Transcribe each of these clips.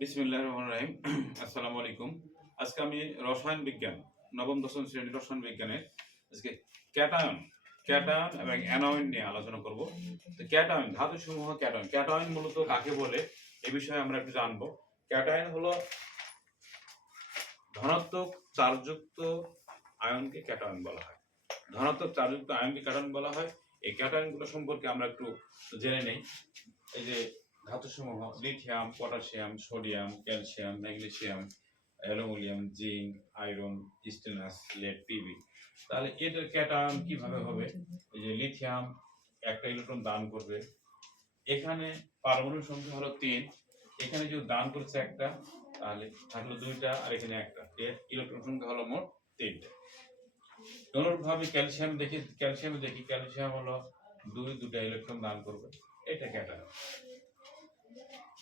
বিসমিল্লাহ রহমান রাহিম। আসসালামু আলাইকুম আজকে আমি রসায়ন বিজ্ঞান, নবম দশম শ্রেণির রসায়ন বিজ্ঞানের আজকে ক্যাটায়ন ক্যাটায়ন এবং অ্যানায়ন নিয়ে আলোচনা করব। তো ক্যাটায়ন ধাতু সমূহ ক্যাটায়ন। ক্যাটায়ন মূলত কাকে বলে, এ বিষয়ে আমরা একটু জানব। ক্যাটায়ন হলো ধনাত্মক চার্জযুক্ত আয়নকে ক্যাটায়ন বলা হয়। ধনাত্মক চার্জযুক্ত আয়নকে ক্যাটায়ন বলা হয়। এই ক্যাটায়নগুলো সম্পর্কে আমরা একটু জেনে নেই। এই যে ধাতুসমূহ, lithium, potassium, sodium, calcium, magnesium, aluminium, zinc, iron stannous lead, Pb. তাহলে এটার ক্যাটায়ন কীভাবে হবে? এই যে লিথিয়াম, একটা ইলেকট্রন দান করবে। এখানে পারমাণবিক সংখ্যা হলো তিন। এখানে যদি দান করছে একটা, তাহলে থাকল দুইটা, আর এখানে একটা। ইলেকট্রন সংখ্যা হলো মোট তিনটে। অনুরূপভাবে ক্যালসিয়াম দেখি ক্যালসিয়াম দেখি, ক্যালসিয়াম হলো দুই দুটা ইলেকট্রন দান করবে। এটা ক্যাটায়ন।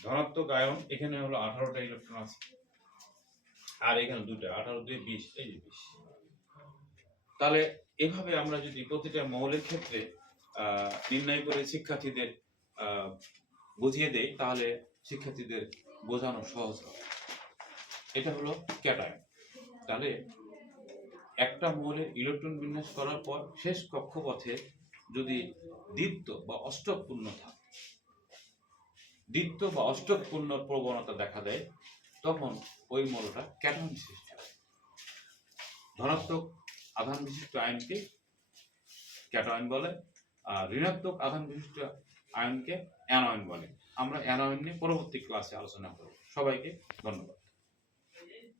ধনাত্মক আয়ন, এখানে হলো আঠারোটা ইলেকট্রন আছে। আর এখানে দুটো আঠারো দুই বিশ, এই যে বিশ। তাহলে এভাবে আমরা যদি প্রতিটা মৌলের ক্ষেত্রে নির্ণয় করে শিক্ষার্থীদের বুঝিয়ে দেই, তাহলে শিক্ষার্থীদের বোঝানো সহজ হবে। এটা হলো ক্যাটায়ন। তাহলে একটা মৌলের ইলেকট্রন বিন্যাস করার পর শেষ কক্ষপথে যদি দ্বিত্ব বা অষ্টক পূর্ণ থাকে দ্বিত্ব বা অষ্টক পূর্ণ প্রবণতা দেখা দেয়, তখন ওই মলটা ক্যাটন বিশিষ্ট ধনাত্মক আধান বিশিষ্ট আয়নকে ক্যাটায়ন বলে, আর ঋণাত্মক আধান বিশিষ্ট আয়নকে অ্যানায়ন বলে। আমরা অ্যানায়ন নিয়ে পরবর্তী ক্লাসে আলোচনা করব। সবাইকে ধন্যবাদ।